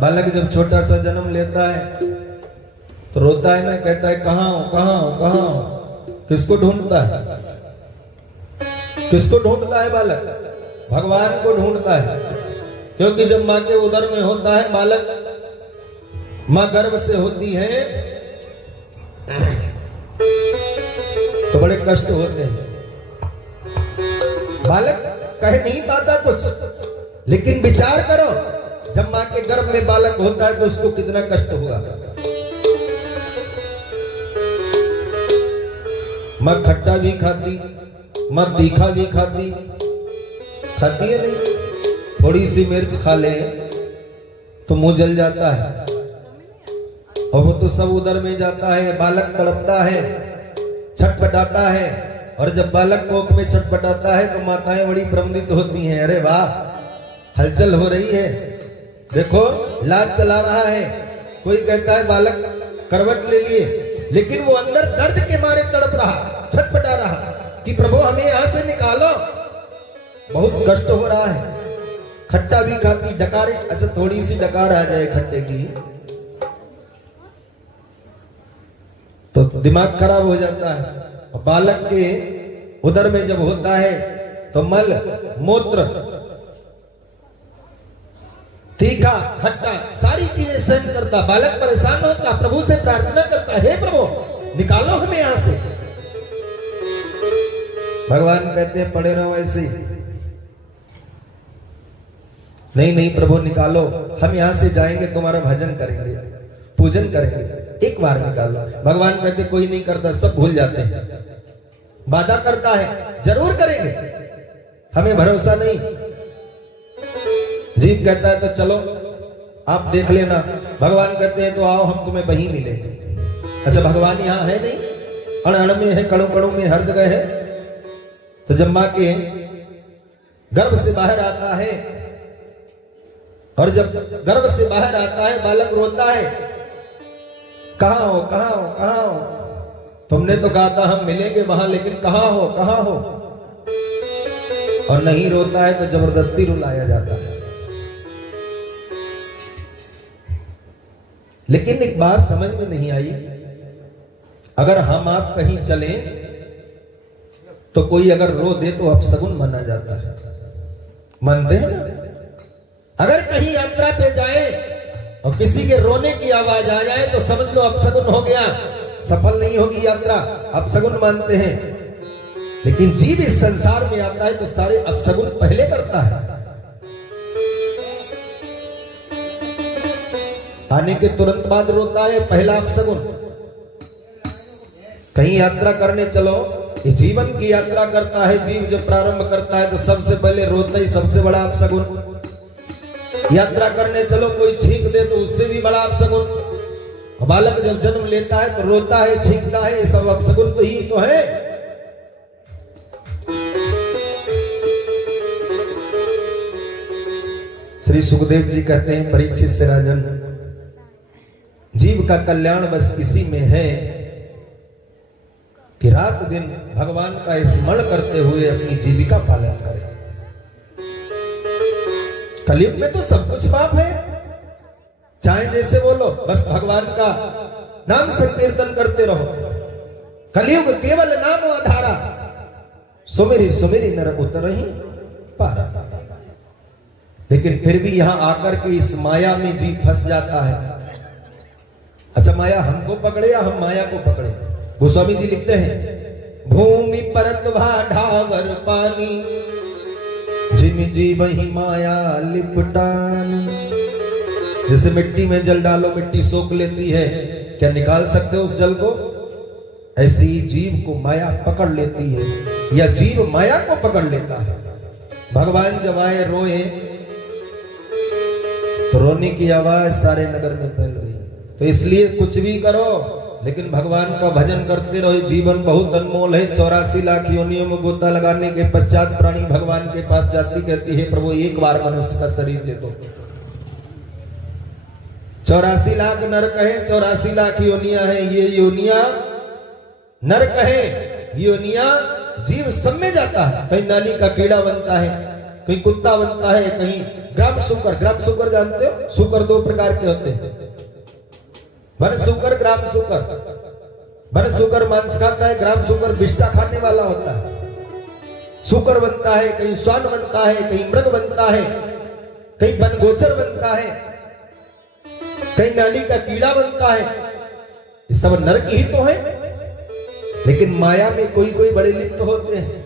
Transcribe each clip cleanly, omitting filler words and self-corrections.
बालक जब छोटा सा जन्म लेता है तो रोता है ना, कहता है कहाँ हो कहाँ हो कहाँ हो। किसको ढूंढता है? किसको ढूंढता है बालक? भगवान को ढूंढता है। क्योंकि जब माँ के उदर में होता है बालक, माँ गर्भ से होती है तो बड़े कष्ट होते हैं। बालक कह नहीं पाता कुछ, लेकिन विचार करो जब माँ के गर्भ में बालक होता है तो उसको कितना कष्ट हुआ। माँ खट्टा भी खाती, माँ तीखा भी खाती, खाती है नहीं? थोड़ी सी मिर्च खा ले तो मुंह जल जाता है, और वो तो सब उधर में जाता है। बालक तड़पता है, छटपटाता है, और जब बालक कोख में छटपटाता है तो माताएं बड़ी प्रमुदित होती हैं। अरे वाह, हलचल हो रही है, देखो लाज चला रहा है। कोई कहता है बालक करवट ले लिए, लेकिन वो अंदर दर्द के मारे तड़प रहा, छटपटा रहा कि प्रभु हमें यहां से निकालो, बहुत कष्ट हो रहा है। खट्टा भी खाती, डकारे, अच्छा थोड़ी सी डकार आ जाए खट्टे की तो दिमाग खराब हो जाता है। बालक के उदर में जब होता है तो मल मूत्र तीखा खट्टा सारी चीजें सहन करता। बालक परेशान होता, प्रभु से प्रार्थना करता, हे प्रभु निकालो हमें यहां से। भगवान कहते हैं पड़े रहो ऐसे, नहीं नहीं प्रभु निकालो, हम यहां से जाएंगे, तुम्हारा भजन करेंगे, पूजन करेंगे, एक बार निकालो। भगवान कहते कोई नहीं करता, सब भूल जाते हैं। वादा करता है जरूर करेंगे, हमें भरोसा नहीं। जीव कहता है तो चलो आप देख लेना। भगवान कहते हैं तो आओ हम तुम्हें वहीं मिलेंगे। अच्छा भगवान यहाँ है नहीं, अण अण में है, कणु कणु में, हर जगह है। तो जब माँ के गर्भ से बाहर आता है, और जब गर्भ से बाहर आता है बालक रोता है, कहाँ हो कहाँ हो कहाँ हो, तुमने तो कहा था हम मिलेंगे वहां, लेकिन कहाँ हो कहाँ हो। और नहीं रोता है तो जबरदस्ती रुलाया जाता है। लेकिन एक बात समझ में नहीं आई, अगर हम आप कहीं चलें तो कोई अगर रो दे तो अपशगुन माना जाता है, मानते हैं ना? अगर कहीं यात्रा पे जाए और किसी के रोने की आवाज आ जाए तो समझ लो अपशगुन हो गया, सफल नहीं होगी यात्रा, अपशगुन मानते हैं। लेकिन जीव इस संसार में आता है तो सारे अपशगुन पहले करता है। आने के तुरंत बाद रोता है, पहला अपशगुन। कहीं यात्रा करने चलो, ये जीवन की यात्रा करता है जीव, जब प्रारंभ करता है तो सबसे पहले रोता ही सबसे बड़ा अपशगुन। यात्रा करने चलो, कोई छींक दे तो उससे भी बड़ा अपशगुन। बालक जब जन्म लेता है तो रोता है, छींकता है, ये सब अपशगुन तो ही तो है। श्री सुखदेव जी कहते हैं परीक्षित से राजन, जीव का कल्याण बस इसी में है कि रात दिन भगवान का स्मरण करते हुए अपनी जीविका पालन करे। कलयुग में तो सब कुछ पाप है, चाहे जैसे बोलो, बस भगवान का नाम संकीर्तन करते रहो। कलयुग केवल नाम आधारा, सुमेरी सुमेरी नर उतरहि पारा। लेकिन फिर भी यहां आकर के इस माया में जीव फंस जाता है। अच्छा माया हमको पकड़े या हम माया को पकड़े? गोस्वामी जी लिखते हैं, भूमि परत ढावर पानी, जिम जीव ही माया लिपटानी। जैसे मिट्टी में जल डालो, मिट्टी सोख लेती है, क्या निकाल सकते हो उस जल को? ऐसे ही जीव को माया पकड़ लेती है, या जीव माया को पकड़ लेता है। भगवान जब आए रोए तो रोने की आवाज सारे नगर में फैल गई। तो इसलिए कुछ भी करो लेकिन भगवान का भजन करते रहो। जीवन बहुत अनमोल है। 84 लाख योनियों में गोता लगाने के पश्चात प्राणी भगवान के पास जाती, कहती है प्रभु एक बार मनुष्य का शरीर दे दो। 84 लाख नरक है, 84 लाख योनिया है। ये योनिया नरक है, योनिया जीव सब में जाता है। कहीं नाली का कीड़ा बनता है, कहीं कुत्ता बनता है, कहीं ग्राम शुकर। ग्राम शुकर जानते हो? शुकर दो प्रकार के होते हैं, वन शुकर, ग्राम शुकर। वन शुकर मांस खाता है, ग्राम शुकर बिष्टा खाने वाला होता है। शुकर बनता है, कहीं श्वान बनता है, कहीं मृग बनता है, कहीं वनगोचर बनता है, कहीं नाली का कीड़ा बनता है। ये सब नरक ही तो है, लेकिन माया में कोई कोई बड़े लिप्त होते हैं।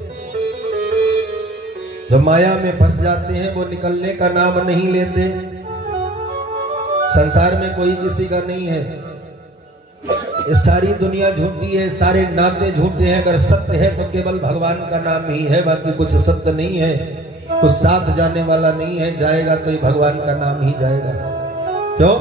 जो माया में फंस जाते हैं वो निकलने का नाम नहीं लेते। संसार में कोई किसी का नहीं है, ये सारी दुनिया झूठी है, सारे नाते झूठे हैं। अगर सत्य है तो केवल भगवान का नाम ही है, बाकी कुछ सत्य नहीं है, कुछ साथ जाने वाला नहीं है। जाएगा तो ये भगवान का नाम ही जाएगा। क्यों?